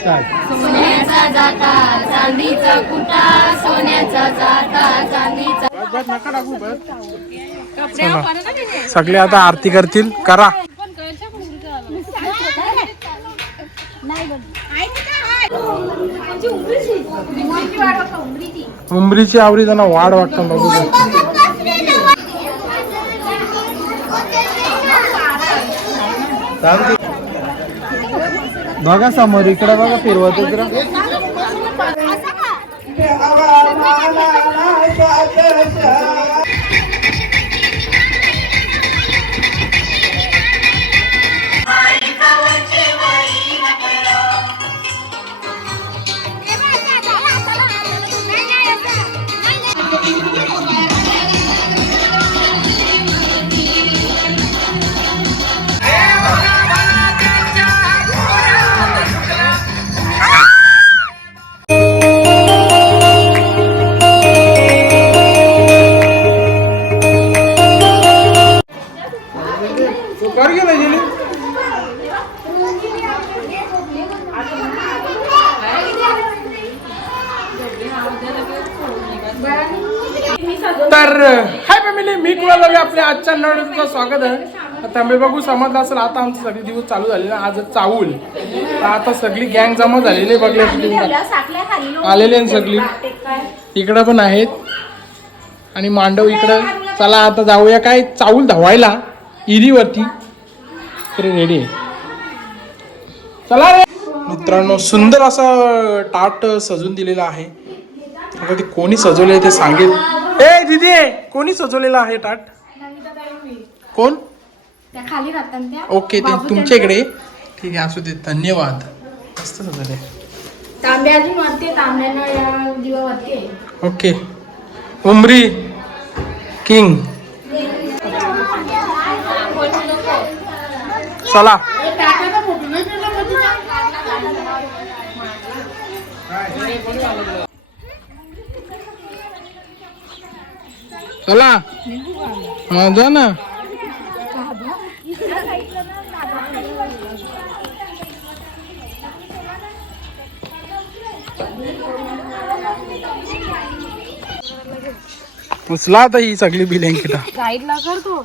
सोन्याचा जाता चांदीचा कुटा सोन्याचा जाता चांदीचा चला. सगळे आता आरती करतील. करा. उंबरीची आवडी त्यांना वाढ वाटतं बघू शकतो. बघा समोर इकडे बघा फिरवत इकडं नडचं आहे आता बघू समजलं असेल आता आमचे सगळे दिवस चालू झाले ना आज चावूल तर आता सगळी गँग जमा झालेली आहे बघल्या आलेले आहे सगळी. इकडं पण आहेत. आणि मांडव इकडं. चला आता जाऊया काय? चावूल धावायला इरीवरती. रेडी आहे. चला रे. मित्रांनो सुंदर असं टाट सजून दिलेला आहे. आता ते कोणी सजवले ते सांगेल. ए दिदी कोणी सजवलेलं आहे टाट कोण? त्या खाली राहतात त्या. ओके ते तुमच्या इकडे ठीक आहे असू दे धन्यवाद. मस्त सजवले तांब्या अजून वाटते तांब्यानं या दिवा वाटते ओके. उमरी किंग. चला. चला. हा जा ना. उचला आता ही सगळी बिलँकिटा साईडला करतो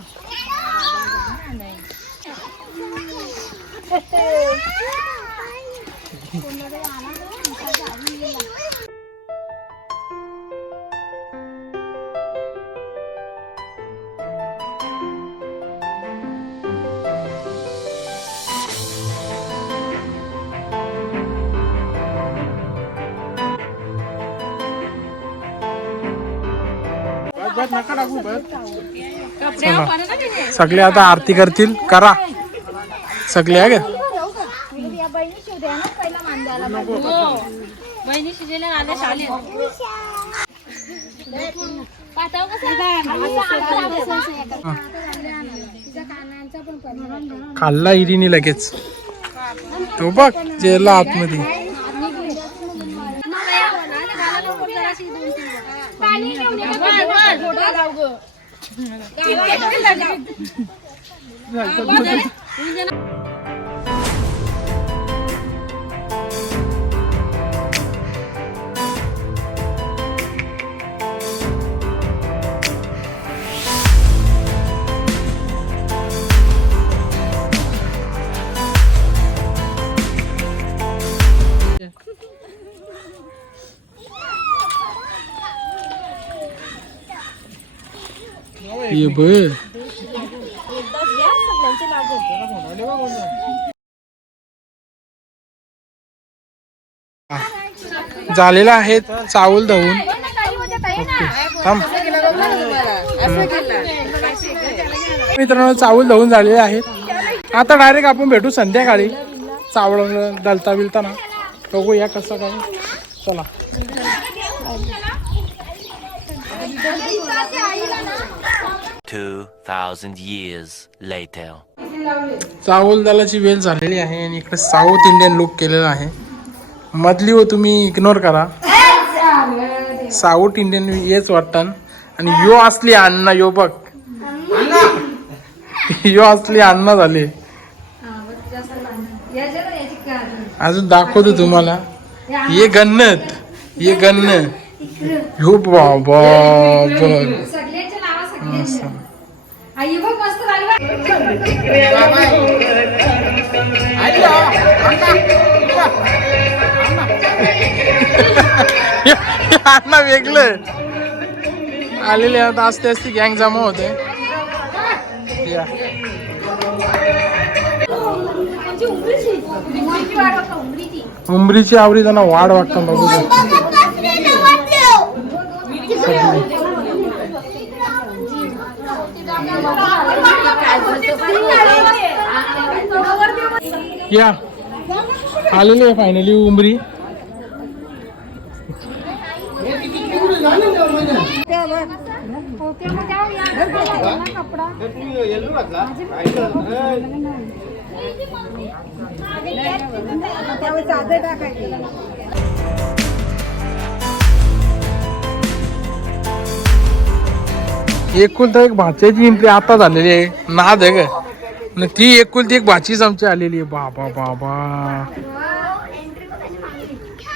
सगळे आता आरती करतील. करा. सगळे आहे का खाल्ला इरीने लगेच. तो बघ जेला आतमध्ये. फोडला जाऊ ग गावाला जाऊ. गावाला जाऊ. ये झालेला आहे चावल धावून. थांब. मित्रांनो चावल धावून झालेले आहेत. आता डायरेक्ट आपण भेटू संध्याकाळी. चावळ दलता बिलता ना बघूया कसं काय. चला. Two thousand years later. चावल दालाची वेळ झालेली आहे आणि इकडे साऊथ इंडियन लुक केलेला आहे. मधली व तुम्ही इग्नोर करा. साऊथ इंडियन हेच वाटतं. आणि यो असली अण्णा यो बघ. यो असली अण्णा झाले. अजून दाखवतो तुम्हाला. ये गन्नत ये गन्नत. हो बाबा बघ सगळ्यांचे आई बघ मस्त. अण्णा वेगळं. आलेले आहेत असते असते गँग जमा होते. उमरीची. आवडी त्यांना वाढ वाटतं बघू शकतो. या. आलेली आहे फायनली उमरी. कपडा तर एक भाच्याची एंट्री आता झालेली आहे. नाद आहे का आणि ती एकुलती एक भाचीच आमची आलेली आहे. बाबा बाबा.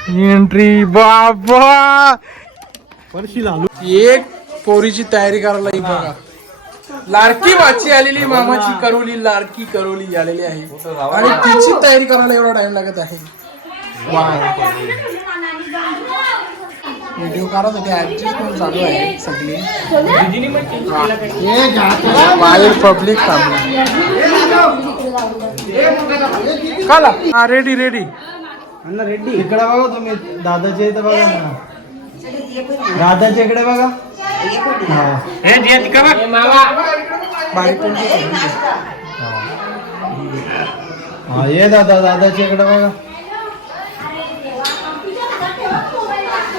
एंट्री बाबा. एक पोरीची तयारी करायला ही बघा. लाडकी भाची आलेली मामाची करोली लाडकी करोली आलेली आहे. आणि तिची तयारी करायला एवढा टाइम लागत आहे. व्हिडिओ काढत होते. ऍडजस्टमेंट चालू आहे सगळी. बाहेर पब्लिक थांबली काला. हा रेडी रेडी अण्णा रेड्डी इकडे बघा तुम्ही. दादाच्या इथे बघा ना. दादाच्या इकडे बघा. हा. हा ये दादा दादाच्या इकडे बघा.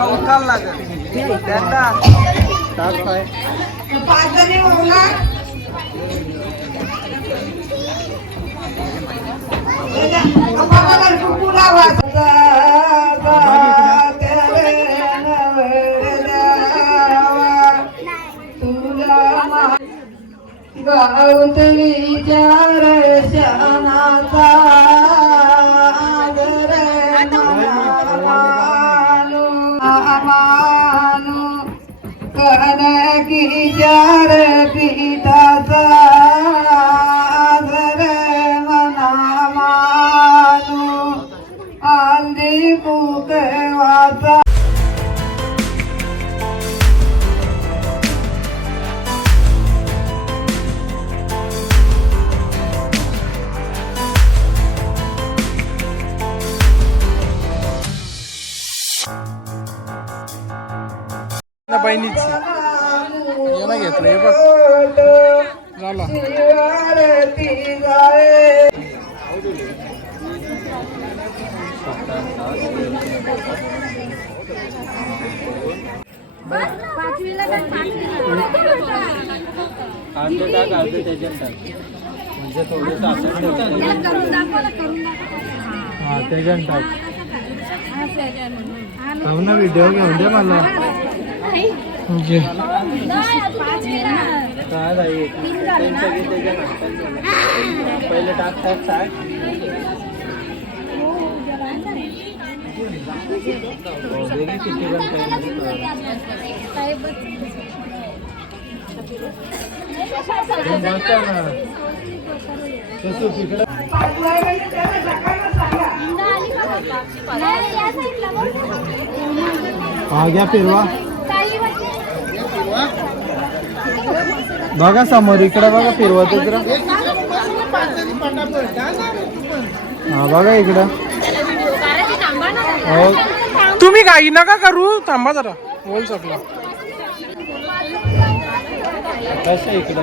अवकाल लागेल. त्यांना टाक ना बहिणीच याला घेतलं हे बघ. झाला. अर्धे टाक अर्धे त्याच्यात टाक म्हणजे थोडंसं असं हा त्याच्यात टाक हा, त्याच्या म्हणून. थांब ना व्हिडिओ घेऊन दे मला. झालं. पहिले टाक टाक टाक. वेगळी किती पण काही काय बघा समोर इकडे बघा फिरवत तिकडं हा बघा इकडं. हो. तुम्ही काही नका करू थांबा जरा. बोल सकला कसं इकडं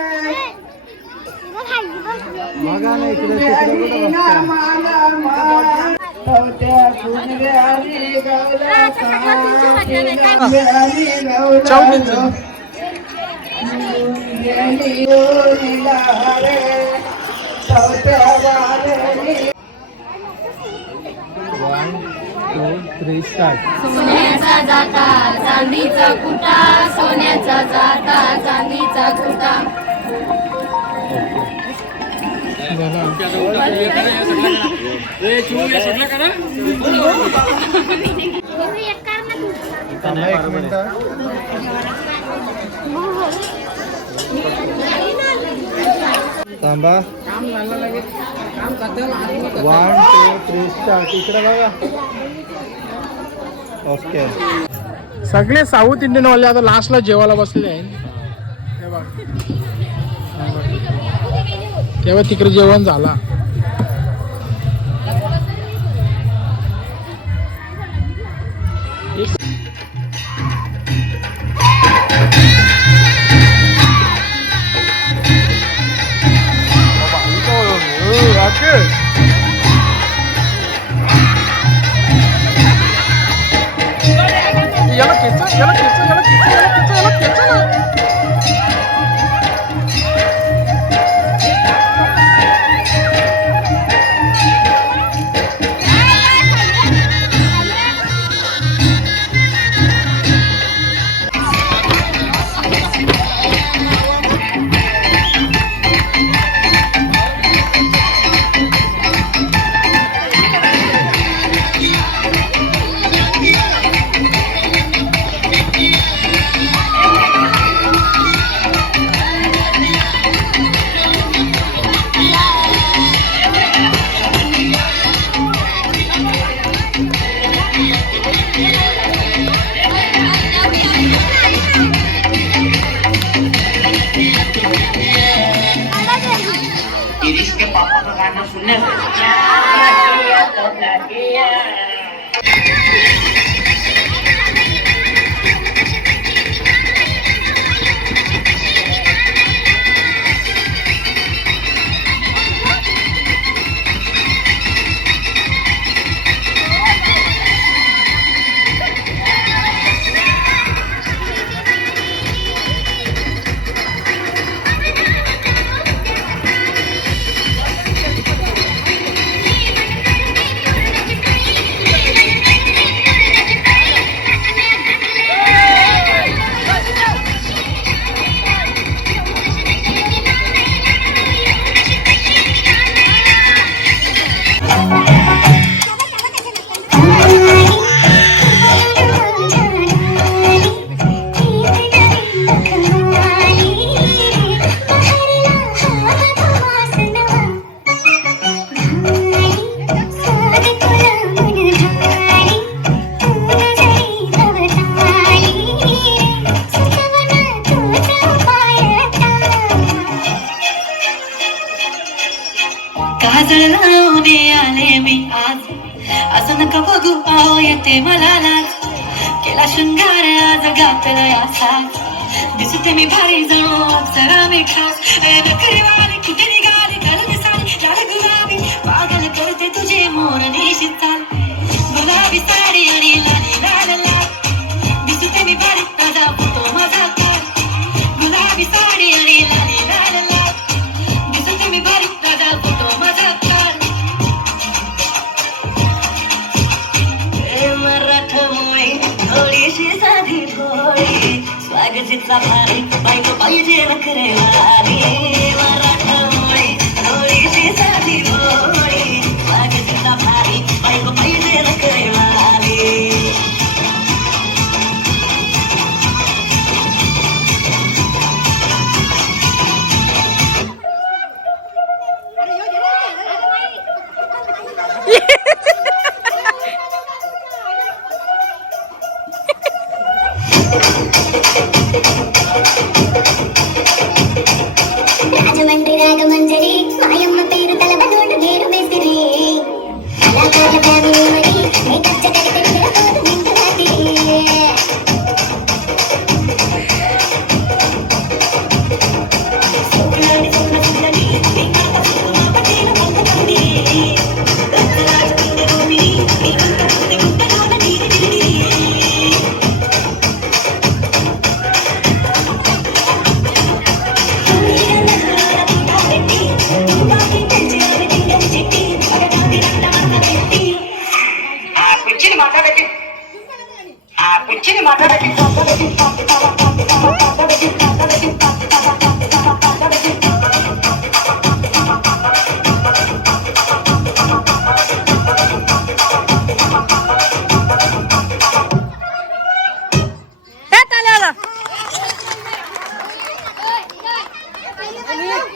सोन्याचा जाता चांदीचा कुटा सोन्याचा जाता चांदीचा कुटा. एक थांबा वन टू थ्री स्टार्ट इकडे बघा. ओके सगळे साऊथ इंडियनवाले आता लास्टला जेवायला बसले हे बघा. तेव्हा तिकडे जेवण झाला Good. નગર Take me back.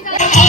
Gracias.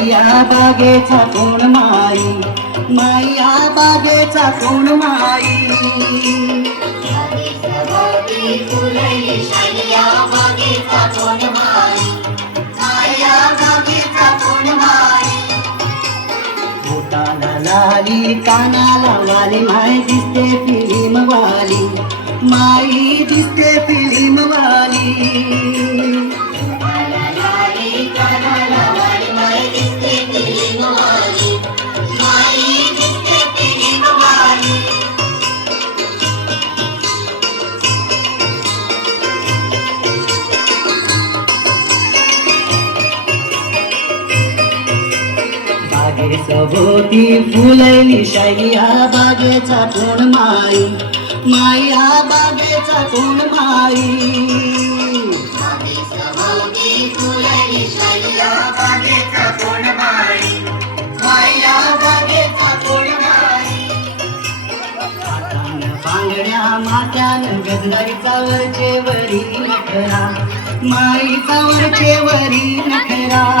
माया बागेचा कोण माई? माया बागेचा कोण माई? बोटाला लाली कानाला वाली माय दिसते फिल्म वाली. माई दिसते फिल्म वाली. सभोती फुलैली शाही या बागेचा कोण माई? माई या बागेचा कोण माई? मात्यान गजराईचा वरचे वरी नखरा. माईचा वरचे वरी नखरा.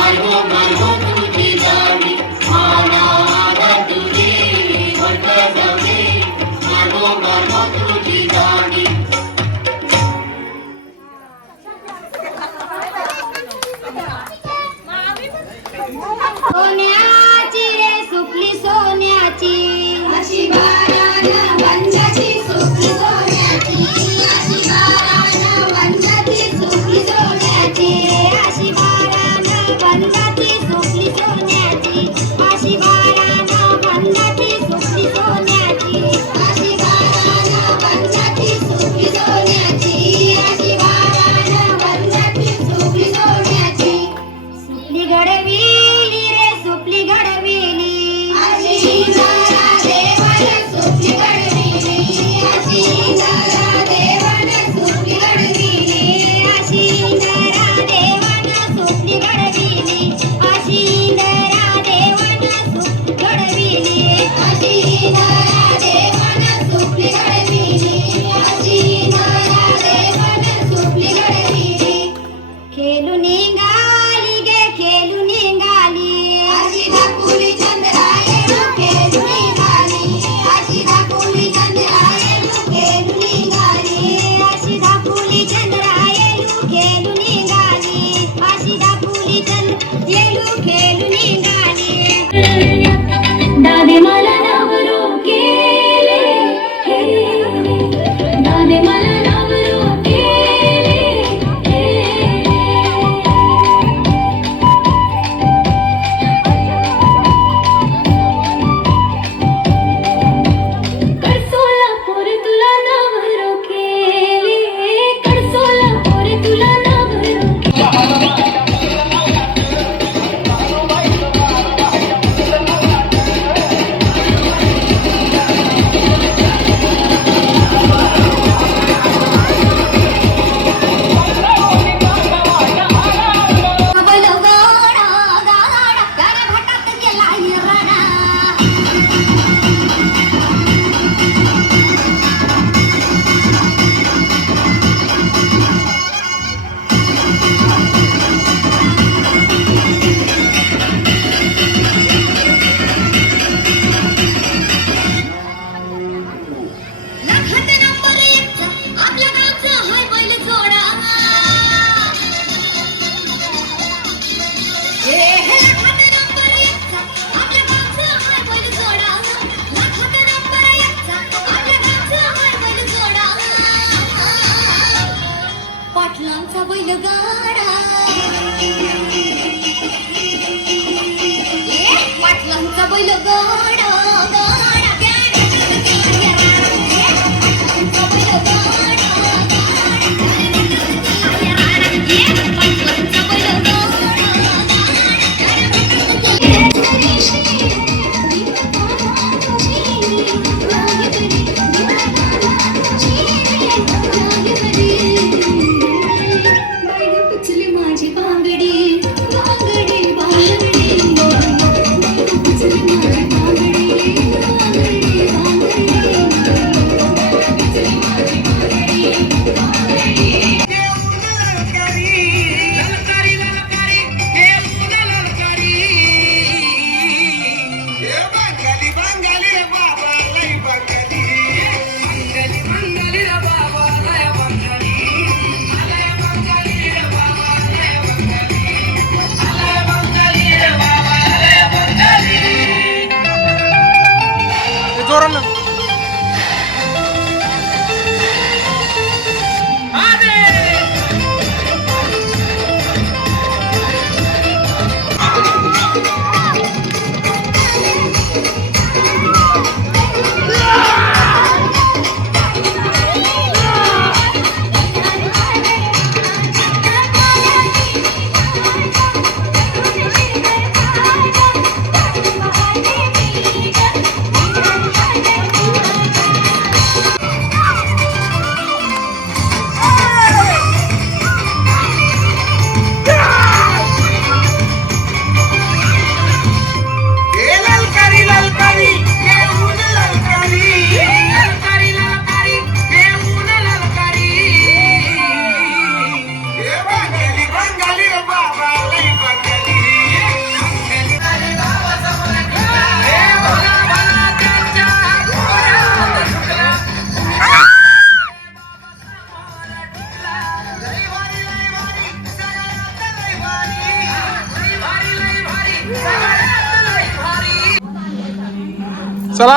মারবো মারবো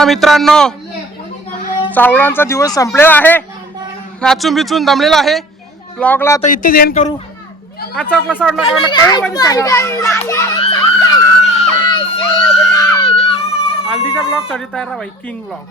चला मित्रांनो चावळांचा दिवस संपलेला आहे. नाचून बिचून दमलेला आहे. ब्लॉगला आता इथेच एंड करू. आजचा कसा वाटला हल्दीच्या ब्लॉगसाठी तयार राहा किंग ब्लॉग